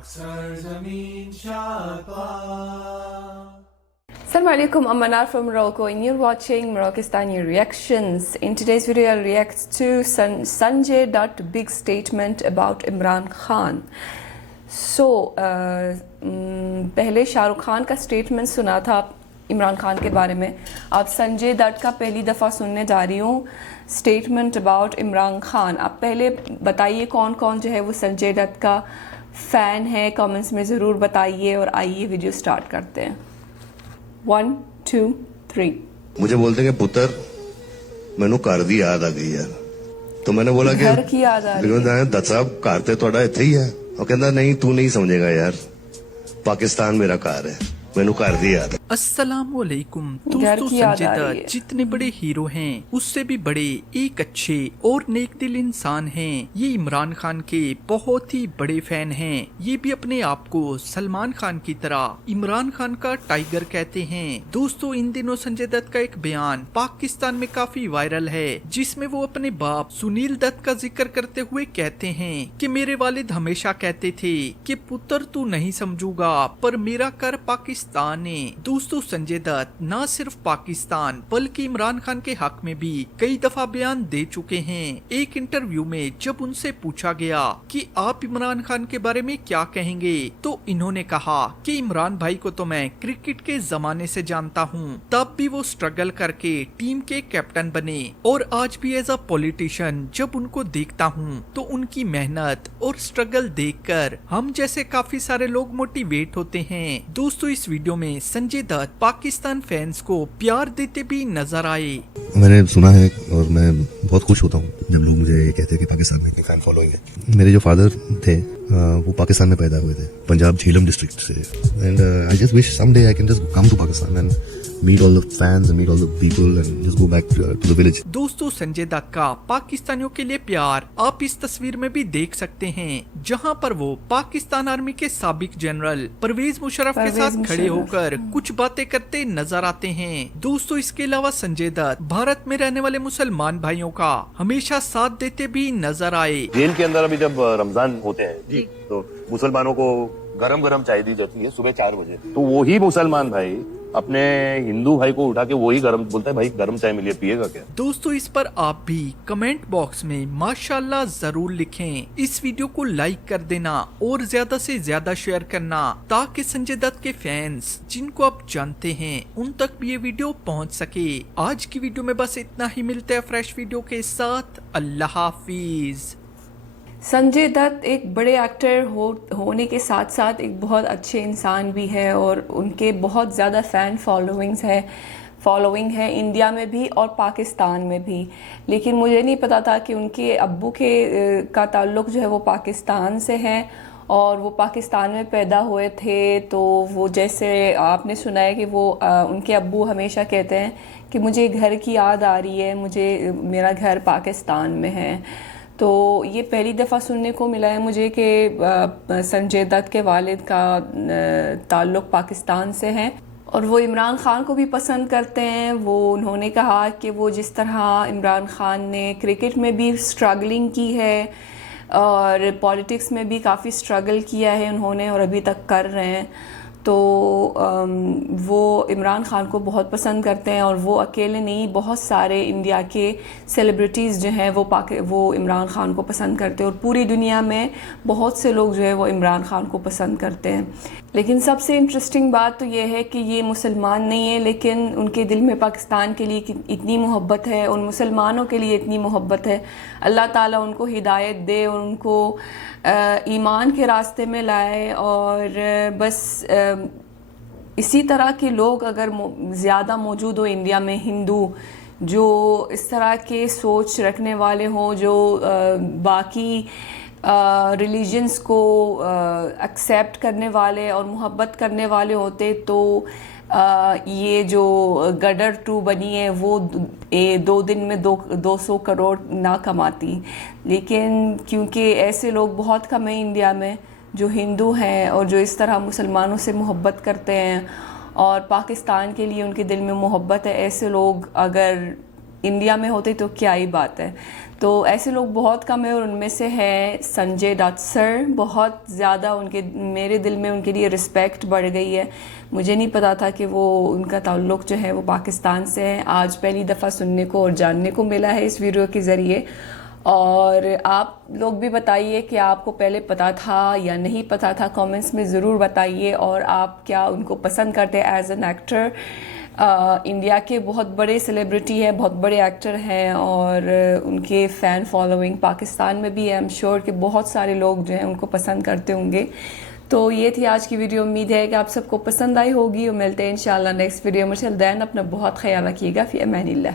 Assalamu alaikum, I'm Manar from Morocco and you're watching Moroccistani Reactions. In today's video I'll react to Sanjay Dutt's big statement about Imran Khan. पहले शाहरुख खान का statement सुना था इमरान खान के बारे में, अब संजय दत्त का पहली दफ़ा सुनने जा रही हूँ स्टेटमेंट अबाउट इमरान खान। आप पहले बताइए कौन कौन जो है वो संजय दत्त का फ़ैन है, कमेंट्स में ज़रूर बताइए और आइए वीडियो स्टार्ट करते हैं। 1 2 3। मुझे बोलते हैं कि पुत्र मैनू घर दी याद आ गई यार, तो मैंने बोला कि घर की याद आ रही है। दत्त साहब घर ते तुहाडा इत्थे ही है। और कहता नहीं तू नहीं समझेगा यार, पाकिस्तान मेरा घर है, मैनू घर दी याद है। अस्सलामुअलैकुम दोस्तों, संजय दत्त जितने बड़े हीरो हैं उससे भी बड़े एक अच्छे और नेक दिल इंसान हैं। ये इमरान खान के बहुत ही बड़े फैन हैं। ये भी अपने आप को सलमान खान की तरह इमरान खान का टाइगर कहते हैं। दोस्तों, इन दिनों संजय दत्त का एक बयान पाकिस्तान में काफी वायरल है, जिसमें वो अपने बाप सुनील दत्त का जिक्र करते हुए कहते हैं कि मेरे वालिद हमेशा कहते थे कि पुत्र तू नहीं समझूगा पर मेरा कर पाकिस्तान है। दोस्तों, संजय दत्त न सिर्फ पाकिस्तान बल्कि इमरान खान के हक में भी कई दफा बयान दे चुके हैं। एक इंटरव्यू में जब उनसे पूछा गया कि आप इमरान खान के बारे में क्या कहेंगे, तो इन्होंने कहा कि इमरान भाई को तो मैं क्रिकेट के जमाने से जानता हूँ, तब भी वो स्ट्रगल करके टीम के कैप्टन बने और आज भी एज अ पॉलिटिशियन जब उनको देखता हूँ तो उनकी मेहनत और स्ट्रगल देखकर हम जैसे काफी सारे लोग मोटिवेट होते हैं। दोस्तों, इस वीडियो में संजय दत्त पाकिस्तान फैंस को प्यार देते भी नजर आए। मैंने सुना है और मैं बहुत खुश होता हूँ जब लोग मुझे ये कहते हैं कि पाकिस्तान में फैन फॉलोइंग है। मेरे जो फादर थे वो पाकिस्तान में पैदा हुए थे, पंजाब झेलम डिस्ट्रिक्ट से, and I just wish someday I can just come to Pakistan and meet all the fans and meet all the people and just go back to the village. दोस्तों, संजय दत्त का पाकिस्तानियों के लिए प्यार आप इस तस्वीर में भी देख सकते हैं, जहां पर वो पाकिस्तान आर्मी के साबिक जनरल परवेज मुशर्रफ के साथ खड़े होकर कुछ बातें करते नजर आते हैं। दोस्तों, इसके अलावा संजय दत्त भारत में रहने वाले मुसलमान भाइयों का हमेशा साथ देते भी नजर आए। जेल के अंदर अभी जब रमजान होते हैं जी, तो मुसलमानों को गरम गरम चाय दी जाती है सुबह 4 बजे, तो वही मुसलमान भाई अपने हिंदू भाई को उठा के वही गरम बोलता है, भाई गरम चाय मिली है, पिएगा क्या? दोस्तों, इस पर आप भी कमेंट बॉक्स में माशाल्लाह जरूर लिखें। इस वीडियो को लाइक कर देना और ज्यादा से ज्यादा शेयर करना, ताकि संजय दत्त के फैंस जिनको आप जानते हैं उन तक भी ये वीडियो पहुंच सके। आज की वीडियो में बस इतना ही, मिलते हैं फ्रेश वीडियो के साथ। अल्लाह हाफिज। संजय दत्त एक बड़े एक्टर होने के साथ साथ एक बहुत अच्छे इंसान भी है और उनके बहुत ज़्यादा फ़ैन फॉलोइंग है इंडिया में भी और पाकिस्तान में भी। लेकिन मुझे नहीं पता था कि उनके अब्बू का ताल्लुक़ जो है वो पाकिस्तान से है और वो पाकिस्तान में पैदा हुए थे। तो वो जैसे आपने सुना है कि वो उनके अब्बू हमेशा कहते हैं कि मुझे घर की याद आ रही है, मेरा घर पाकिस्तान में है। तो ये पहली दफ़ा सुनने को मिला है मुझे कि संजय दत्त के वालिद का ताल्लुक़ पाकिस्तान से है और वो इमरान खान को भी पसंद करते हैं। उन्होंने कहा कि वो जिस तरह इमरान खान ने क्रिकेट में भी स्ट्रगलिंग की है और पॉलिटिक्स में भी काफ़ी स्ट्रगल किया है उन्होंने और अभी तक कर रहे हैं, तो वो इमरान खान को बहुत पसंद करते हैं और वो अकेले नहीं, बहुत सारे इंडिया के सेलिब्रिटीज़ जो हैं वो इमरान खान को पसंद करते हैं और पूरी दुनिया में बहुत से लोग जो है वो इमरान खान को पसंद करते हैं। लेकिन सबसे इंटरेस्टिंग बात तो ये है कि ये मुसलमान नहीं है, लेकिन उनके दिल में पाकिस्तान के लिए इतनी मोहब्बत है, उन मुसलमानों के लिए इतनी मोहब्बत है। अल्लाह ताला उनको हिदायत दे और उनको ईमान के रास्ते में लाए और बस इसी तरह के लोग अगर ज़्यादा मौजूद हो इंडिया में, हिंदू जो इस तरह के सोच रखने वाले हों, जो बाकी रिलीजन्स को एक्सेप्ट करने वाले और मोहब्बत करने वाले होते, तो ये जो गदर 2 बनी है वो 2 दिन में 200 करोड़ ना कमाती। लेकिन क्योंकि ऐसे लोग बहुत कम हैं इंडिया में जो हिंदू हैं और जो इस तरह मुसलमानों से मोहब्बत करते हैं और पाकिस्तान के लिए उनके दिल में मोहब्बत है, ऐसे लोग अगर इंडिया में होते तो क्या ही बात है। तो ऐसे लोग बहुत कम है और उनमें से है संजय दत्त सर। बहुत ज़्यादा उनके मेरे दिल में उनके लिए रिस्पेक्ट बढ़ गई है। मुझे नहीं पता था कि वो उनका ताल्लुक़ जो है वो पाकिस्तान से है। आज पहली दफ़ा सुनने को और जानने को मिला है इस वीडियो के ज़रिए। और आप लोग भी बताइए कि आपको पहले पता था या नहीं पता था, कमेंट्स में ज़रूर बताइए। और आप क्या उनको पसंद करते हैं एज एन एक्टर। इंडिया के बहुत बड़े सेलिब्रिटी है, बहुत बड़े एक्टर हैं और उनके फ़ैन फॉलोइंग पाकिस्तान में भी है। आई एम श्योर कि बहुत सारे लोग जो हैं उनको पसंद करते होंगे। तो ये थी आज की वीडियो। उम्मीद है कि आप सबको पसंद आई होगी और मिलते हैं इंशाल्लाह नेक्स्ट वीडियो में। टिल देन अपना बहुत ख्याल रखिएगा। फ़ी अमानिल्लाह।